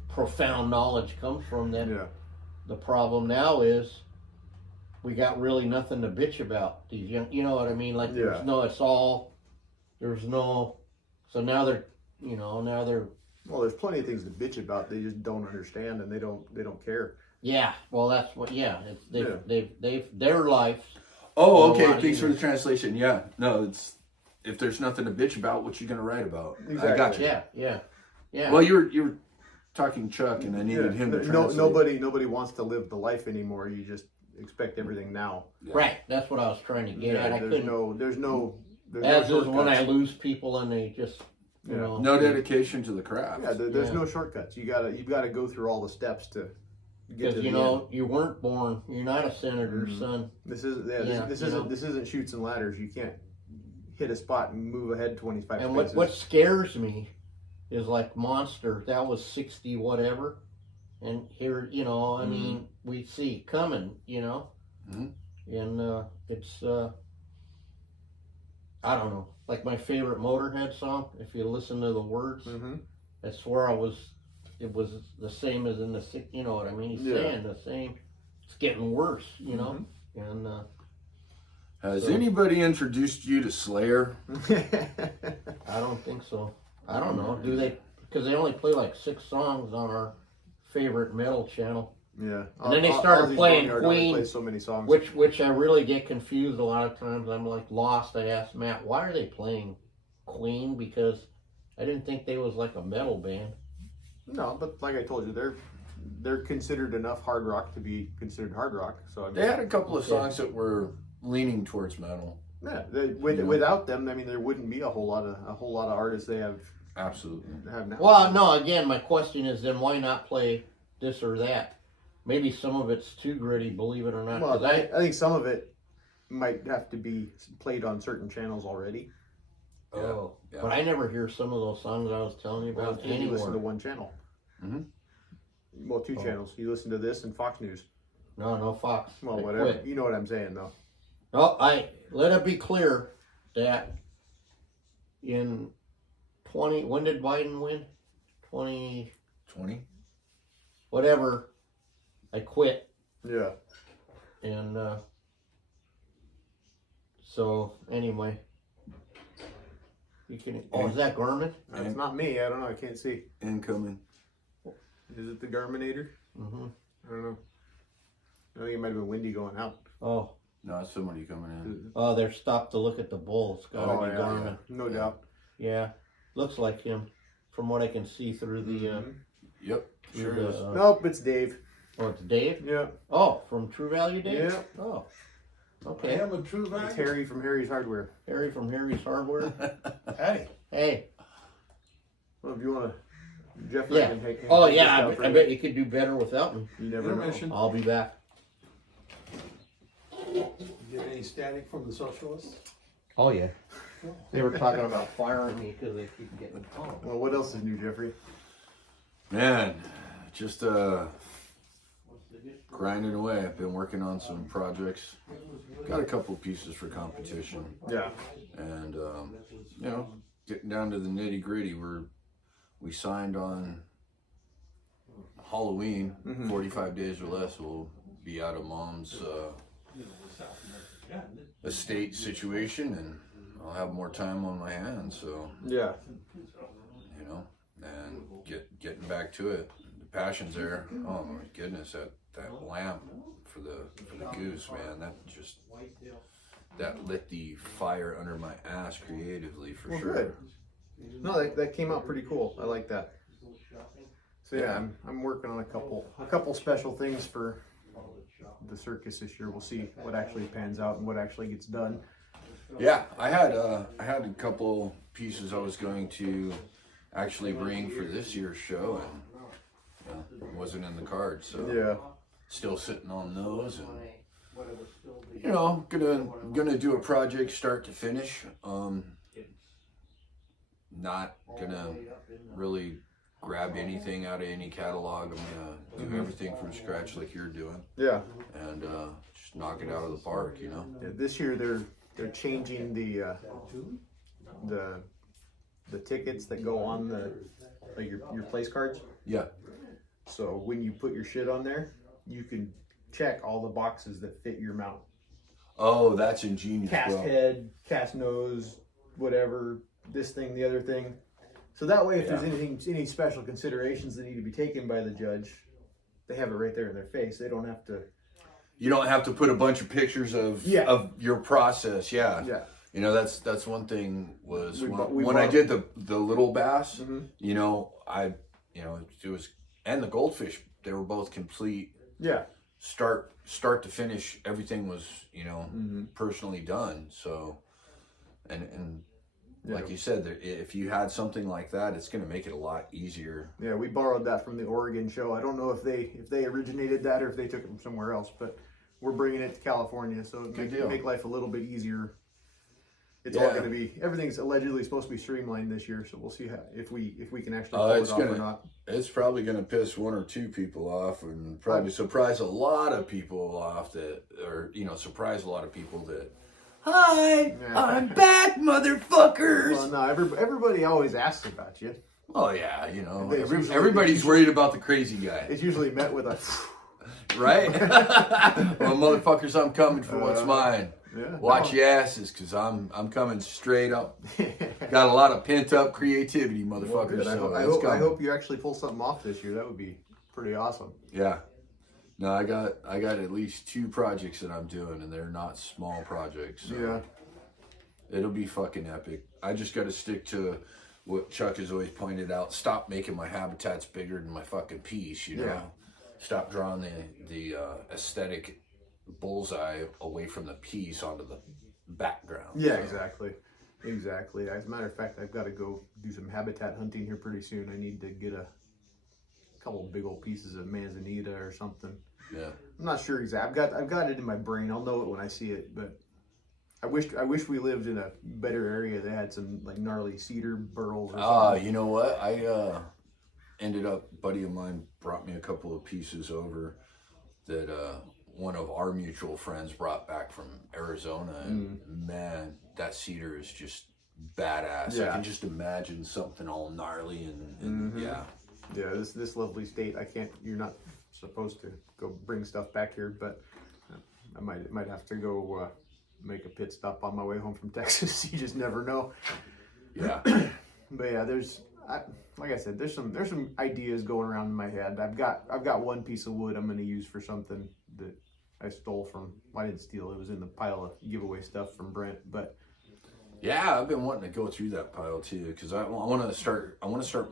profound knowledge comes from. That Yeah. the problem now is we got really nothing to bitch about. These young, you know what I mean? Like Yeah. there's no. So now they're. Well, there's plenty of things to bitch about. They just don't understand, and they don't care. Yeah, well, that's what. Yeah, it's Yeah. they've their lives. Oh, A okay. lot Thanks for easier. the translation. Yeah, no, it's if there's nothing to bitch about, what you gonna write about? I Exactly. got you. Yeah. Well, you were talking Chuck, and I needed him to translate. Nobody wants to live the life anymore. You just expect everything now. Yeah. Right. That's what I was trying to get at. I there's couldn't. there's no As is when I shortcuts. lose people and they just, you Yeah. know. No dedication to the craft. Yeah, there's Yeah. no shortcuts. You've gotta go through all the steps to get to Because the you know end. you weren't born. You're not a senator's son. This is Yeah, this you know. isn't chutes and ladders. You can't hit a spot and move ahead 25 And spaces. what scares me is like Monster. That was 60 whatever, and here I Mm-hmm. mean we see coming. Mhm. And it's I don't know. Like my favorite Motorhead song. If you listen to the words, Mhm. I swear it was the same as in the sick. You know what I mean? He's Yeah. saying the same. It's getting worse. Mhm. And Has So- anybody introduced you to Slayer? I don't think so. I don't know. Do they? Because they only play like 6 songs on our favorite metal channel, Yeah. And then they started Ozzy's playing Boneyard only Queen, plays so many songs. which I really get confused a lot of times. I'm like lost. I asked Matt, why are they playing Queen? Because I didn't think they was like a metal band. No, but like I told you, they're considered enough hard rock to be considered hard rock. So I mean, They had a couple of Okay. songs that were leaning towards metal. yeah, Yeah. without them, I mean, there wouldn't be a whole lot of artists they have Absolutely. now. Well, no. Again, my question is then why not play this or that? Maybe some of it's too gritty, believe it or not. 'cause Well, I think some of it might have to be played on certain channels already. Oh, Yeah. but I never hear some of those songs I was telling you Well, about you listen to anymore. one channel. Mhm. Well, 2 Oh. channels. You listen to this and Fox News. No, Fox. Well, I whatever. quit. You know what I'm saying, though. No, let it be clear that in 20, when did Biden win? 20, 20? whatever, I quit. Yeah. And so anyway, you can. Oh, is that Garmin? It's not me. I don't know. I can't see. Incoming. Is it the Garminator? Mm-hmm. I don't know. I think it might have been windy going out. Oh, No, it's somebody coming in. oh, they're stopped to look at the bulls. Gotta be Garmin. No Yeah. doubt. Yeah, looks like him from what I can see through the. Mhm. Yep, sure through the, is. Nope, it's Dave. Oh, it's Dave. Yeah. Oh, from True Value Dave. Yeah. Oh, I okay. am a true It's value. Harry from Harry's Hardware. Harry from Harry's Hardware. Hey, Hey. Well, if you want to, Jeff. Yeah. can take- Oh take yeah, this down for I you. bet you could do better without me. You never know. intermission. I'll be back. You get any static from the socialists? Oh yeah. They were talking about firing me because they keep getting calls. Well, what else is new, Jeffrey? Man, just grinding away. I've been working on some projects. Got a couple pieces for competition. Yeah. And, you know, getting down to the nitty gritty. We signed on Halloween, Mhm. 45 days or less. We'll be out of mom's estate situation, and I'll have more time on my hands. So, Yeah. you know, and getting back to it. The passion's there. Oh my goodness, that lamp for the goose, man, that lit the fire under my ass creatively for Well, sure. good. No, that came out pretty cool. I like that. So yeah, I'm working on a couple special things for the circus this year. We'll see what actually pans out and what actually gets done. Yeah, I had a couple pieces I was going to actually bring for this year's show, and it wasn't in the cards, so Yeah. still sitting on those, and you know, gonna do a project start to finish. Not gonna really grab anything out of any catalog. I'm gonna do everything from scratch like you're doing, Yeah. and just knock it out of the park, you know. Yeah, this year they're changing the tickets that go on like your place cards. Yeah. So when you put your shit on there, you can check all the boxes that fit your mount. Oh, that's ingenious. Cast Well, head, cast nose, whatever, this thing, the other thing. So that way, if there's Yeah. any special considerations that need to be taken by the judge, they have it right there in their face. They don't have to. You don't have to put a bunch of pictures of your process. Yeah. Yeah. You know, that's one thing was We when I did the little bass, Mm-hmm. you know, it was, and the goldfish, they were both complete. Yeah. Start to finish, everything was, you know, personally done. So, and like you said, if you had something like that, it's going to make it a lot easier. Yeah, we borrowed that from the Oregon show. I don't know if they originated that or if they took it from somewhere else, but we're bringing it to California, so it make life a little bit easier. It's all going to be, everything's allegedly supposed to be streamlined this year, so we'll see if we can actually pull it off or not. It's probably going to piss one or two people off, and probably surprise a lot of people off surprise a lot of people that, hi, I'm back, motherfuckers. Well, no, everybody always asks about you. Oh yeah, you know, everybody's worried about the crazy guy. It's usually met with a, right? Well, motherfuckers, I'm coming for what's mine. Yeah, Watch your asses, cause I'm coming straight up. Got a lot of pent up creativity, motherfuckers. Well, I hope you actually pull something off this year. That would be pretty awesome. Yeah. No, I got at least 2 projects that I'm doing, and they're not small projects. So yeah. It'll be fucking epic. I just got to stick to what Chuck has always pointed out. Stop making my habitats bigger than my fucking piece, you know? Yeah. Stop drawing the aesthetic bullseye away from the piece onto the background. Yeah, exactly. As a matter of fact, I've got to go do some habitat hunting here pretty soon. I need to get a couple big old pieces of manzanita or something. Yeah. I'm not sure exactly. I've got it in my brain. I'll know it when I see it, but I wish we lived in a better area that had some like gnarly cedar burls or something. You know what? I ended up, a buddy of mine brought me a couple of pieces over that one of our mutual friends brought back from Arizona, and man, that cedar is just badass. Yeah. I can just imagine something all gnarly and Yeah, this lovely state. You're not supposed to go bring stuff back here, but I might have to go make a pit stop on my way home from Texas. You just never know. Yeah. But yeah, like I said, there's some ideas going around in my head. I've got one piece of wood I'm going to use for something that I stole from. I didn't steal. It was in the pile of giveaway stuff from Brent. But yeah, I've been wanting to go through that pile too, because I want to start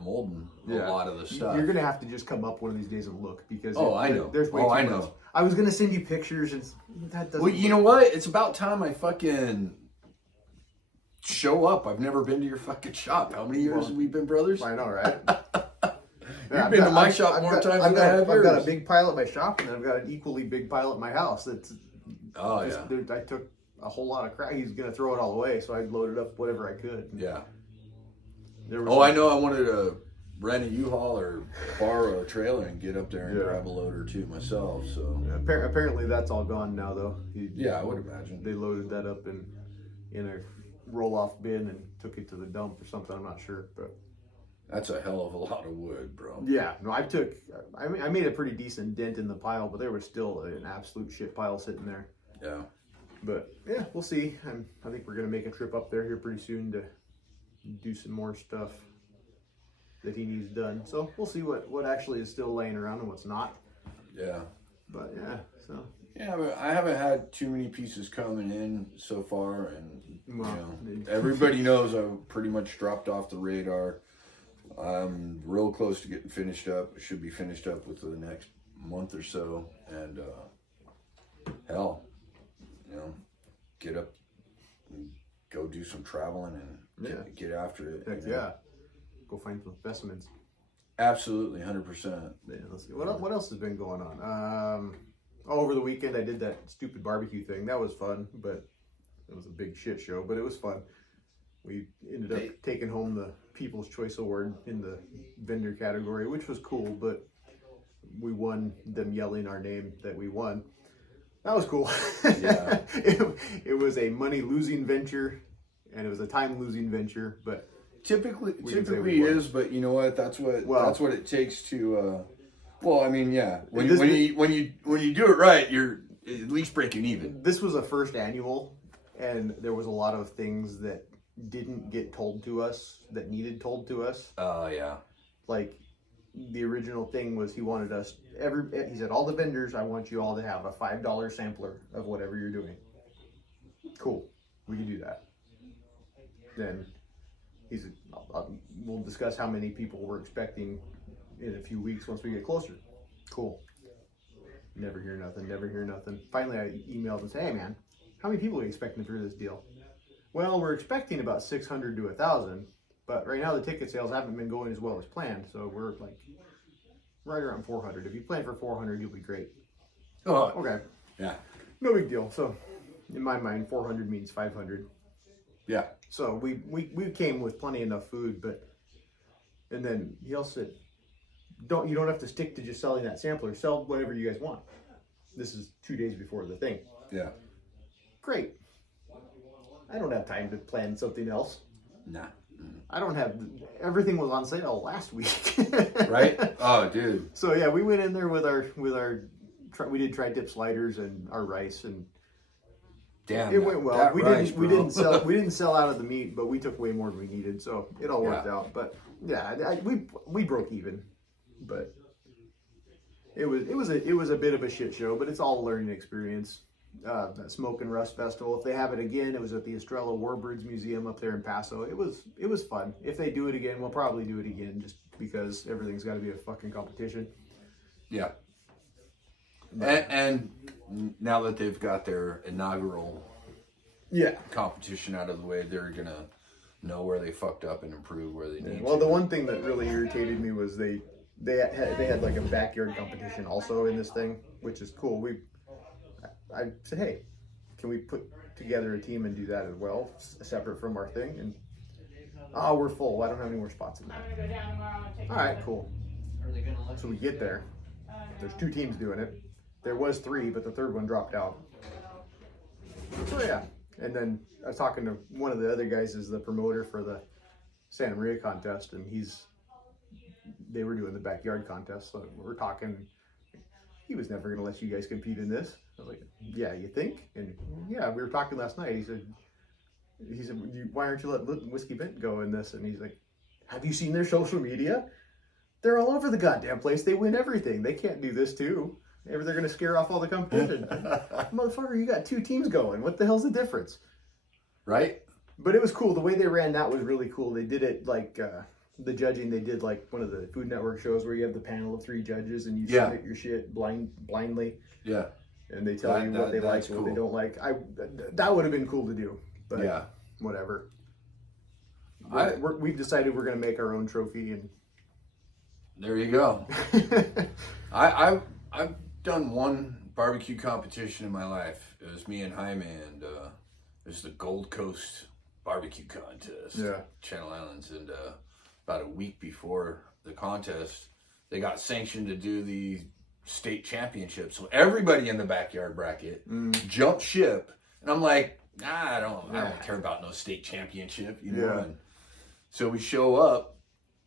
molding a lot of the stuff. You're gonna have to just come up one of these days and look, because I know. There's way too I much. know. I was gonna send you pictures, and that doesn't. Well, you know what? It's about time I fucking show up. I've never been to your fucking shop. How many years have we been brothers? I know, right? You've been to my shop more times than I have yours. I've got a big pile at my shop, and then I've got an equally big pile at my house. I took a whole lot of crap. He's gonna throw it all away, so I loaded up whatever I could. Yeah. I know. I wanted to rent a U-Haul or borrow a trailer and get up there and grab a load or two myself. So apparently that's all gone now, though. I would imagine they loaded that up in a roll-off bin and took it to the dump or something. I'm not sure, but that's a hell of a lot of wood, bro. Yeah, no, I made a pretty decent dent in the pile, but there was still an absolute shit pile sitting there. Yeah. But yeah, we'll see. I think we're gonna make a trip up there here pretty soon to do some more stuff that he needs done. So we'll see what actually is still laying around and what's not. Yeah. But yeah, so. Yeah, but I haven't had too many pieces coming in so far, and everybody knows I've pretty much dropped off the radar. I'm real close to getting finished up. Should be finished up within the next month or so, and hell, get up and go do some traveling and get after it. Heck yeah. Go find some specimens. Absolutely, 100%. Yeah, let's see. What else has been going on? Over the weekend I did that stupid barbecue thing. That was fun, but it was a big shit show, but it was fun. We ended up taking home the People's Choice Award in the vendor category, which was cool, but we won them yelling our name that we won. That was cool. Yeah. It was a money-losing venture, and it was a time-losing venture, but typically is, but you know what? That's what it takes to. Well, I mean, yeah. When you do it right, you're at least breaking even. This was a first annual, and there was a lot of things that didn't get told to us that needed told to us. Oh yeah. Like the original thing was he wanted us he said, all the vendors, I want you all to have a $5 sampler of whatever you're doing. Cool, we can do that. Then he said, we'll discuss how many people we're expecting in a few weeks once we get closer. Cool. Never hear nothing. Finally, I emailed and said, hey man, how many people are you expecting through this deal? Well, we're expecting about 600 to 1,000, but right now the ticket sales haven't been going as well as planned, so we're like right around 400. If you plan for 400, you'll be great. Oh, Okay. yeah. No big deal. So in my mind, 400 means 500. Yeah. So we came with plenty enough food, and then he also said, you don't have to stick to just selling that sampler. Sell whatever you guys want. This is 2 days before the thing. Yeah. Great. I don't have time to plan something else. Nah. I don't have, everything was on sale last week. Right? Oh, dude. So yeah, we went in there with our we did tri-dip sliders and our rice, and Damn. it went well. That We rice, didn't bro. we didn't sell out of the meat, but we took way more than we needed, so it all worked out. But yeah, we broke even, but it was a bit of a shit show, but it's all a learning experience. That Smoke and Rust Festival, if they have it again, it was at the Estrella Warbirds Museum up there in Paso. It was fun. If they do it again, we'll probably do it again, just because everything's got to be a fucking competition. Yeah. And now that they've got their inaugural competition out of the way, they're gonna know where they fucked up and improve where they need Well, to. the one thing that really irritated me was they had like a backyard competition also in this thing, which is cool. I said, hey, can we put together a team and do that as well, separate from our thing? And we're full. I don't have any more spots in that. All right, cool. So we get there. There's 2 teams doing it. There was 3, but the third one dropped out. So yeah. And then I was talking to one of the other guys, is the promoter for the Santa Maria contest, and they were doing the backyard contest. So we're talking. He was never going to let you guys compete in this. I was like, yeah, you think? And yeah, we were talking last night. He said, why aren't you letting Whiskey Bent go in this? And he's like, have you seen their social media? They're all over the goddamn place. They win everything. They can't do this too. They're going to scare off all the competition. Motherfucker, you got 2 teams going. What the hell's the difference? Right? But it was cool. The way they ran that was really cool. They did it like the judging. They did like one of the Food Network shows where you have the panel of 3 judges and you submit your shit blindly. Yeah. And they tell you what they like and what they don't like. That would have been cool to do. But yeah. Whatever. We've decided we're going to make our own trophy, and there you go. I've done one barbecue competition in my life. It was me and Jaime, and it was the Gold Coast Barbecue Contest. Yeah. Channel Islands, and about a week before the contest, they got sanctioned to do the state championship. So everybody in the backyard bracket jumped ship, and I'm like, I don't care about no state championship, you know. Yeah. And so we show up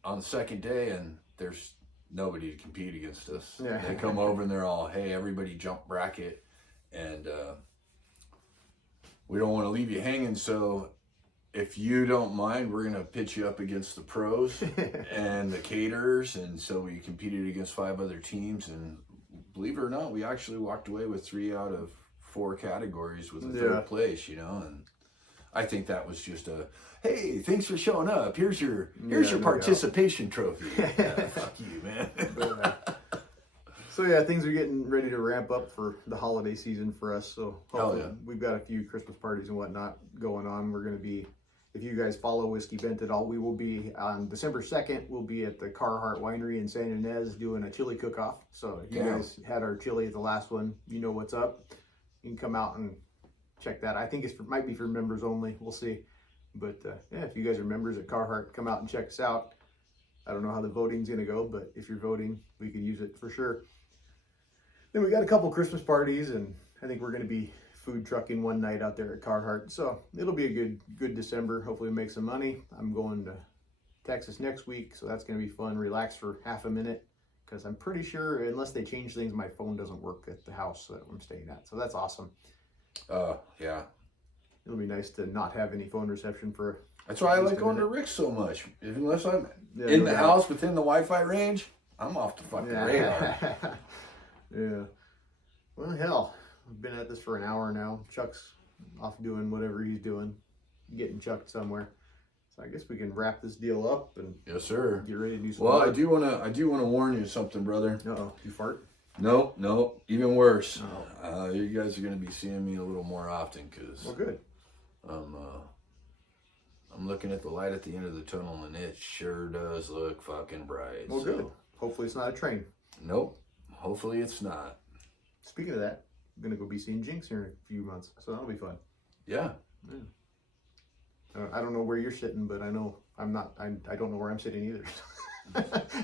on the second day, and there's nobody to compete against us. Yeah. They come over and they're all, hey, everybody jump bracket, and we don't want to leave you hanging, so if you don't mind, we're going to pitch you up against the pros and the caterers. And so we competed against 5 other teams, and believe it or not, we actually walked away with 3 out of 4 categories with a 3rd place, you know. And I think that was just hey, thanks for showing up. Here's your participation trophy. Fuck you, man. So yeah, things are getting ready to ramp up for the holiday season for us. So hopefully we've got a few Christmas parties and whatnot going on. We're going to be, if you guys follow Whiskey Bent at all, we will be on December 2nd. We'll be at the Carhartt Winery in San Ynez doing a chili cook-off. So if you guys had our chili at the last one, you know what's up. You can come out and check that. I think it might be for members only. We'll see. But yeah, if you guys are members at Carhartt, come out and check us out. I don't know how the voting's going to go, but if you're voting, we could use it for sure. Then we got a couple Christmas parties, and I think we're going to be food trucking one night out there at Carhartt. So it'll be a good December. Hopefully we make some money. I'm going to Texas next week, so that's going to be fun. Relax for half a minute, because I'm pretty sure, unless they change things, my phone doesn't work at the house that I'm staying at. So that's awesome. Yeah. It'll be nice to not have any phone reception for. That's why I like going to Rick's so much. Unless I'm in the house within the Wi-Fi range, I'm off the fucking Yeah. radar. Yeah. Well, hell, we've been at this for an hour now. Chuck's off doing whatever he's doing, getting chucked somewhere. So I guess we can wrap this deal up and Yes, sir. get ready to do some Well, work. I do wanna warn you of something, brother. Uh-oh, you fart? No, even worse. Oh. You guys are gonna be seeing me a little more often because Well, good. I'm looking at the light at the end of the tunnel, and it sure does look fucking bright. Well, good. Hopefully it's not a train. Nope. Hopefully it's not. Speaking of that, I'm going to go be seeing Jinx here in a few months, so that'll be fun. Yeah. I don't know where you're sitting, but I know I'm not, I don't know where I'm sitting either.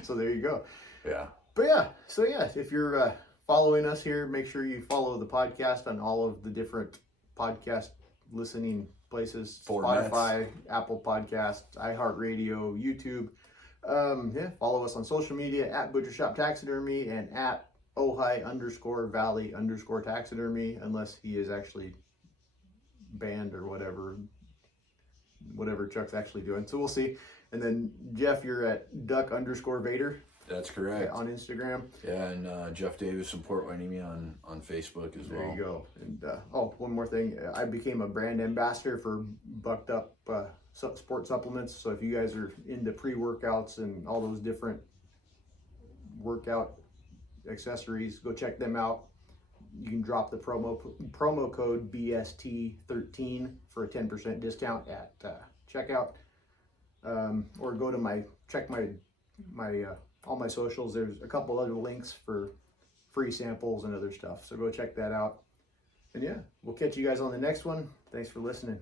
So there you go. Yeah. But yeah, so yeah, if you're following us here, make sure you follow the podcast on all of the different podcast listening places. Formats. Spotify, Apple Podcasts, iHeart Radio, YouTube. Yeah, follow us on social media at Butcher Shop Taxidermy and at Ojai_Valley_Taxidermy, unless he is actually banned or whatever Chuck's actually doing. So we'll see. And then Jeff, you're at Duck_Vader. That's correct. On Instagram. Yeah, and Jeff Davis from Port Hueneme on Facebook as well. There you go. And one more thing. I became a brand ambassador for Bucked Up sport supplements. So if you guys are into pre-workouts and all those different workout accessories, go check them out. You can drop the promo code BST13 for a 10% discount at checkout. Or go to check my all my socials. There's a couple other links for free samples and other stuff. So go check that out. And yeah, we'll catch you guys on the next one. Thanks for listening.